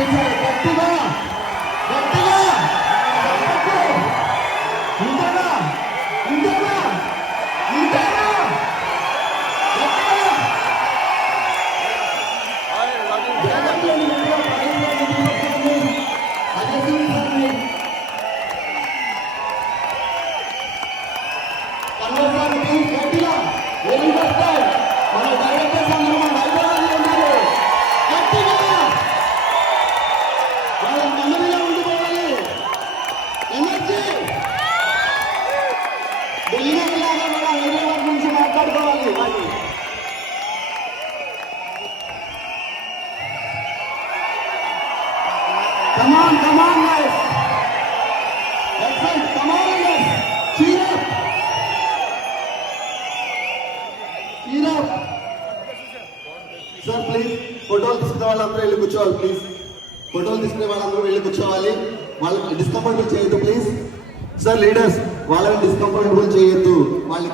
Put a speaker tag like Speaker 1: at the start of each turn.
Speaker 1: 괜찮아. 뜨거. Thank you. Come on, come on, guys. That's right. Come on, guys. Cheer up. Cheer up. Sir please ఫోటోలు తీసుకునే వాళ్ళందరూ వెళ్ళి కూర్చోవాలి please ఫోటోలు తీసుకునే వాళ్ళందరూ వెళ్ళి కూర్చోవాలి. వాళ్ళకి డిస్కంఫర్టబుల్ చేయొద్దు ప్లీజ్ సార్ లీడర్స్ వాళ్ళని డిస్కంఫర్టబుల్ చేయొద్దు. వాళ్ళు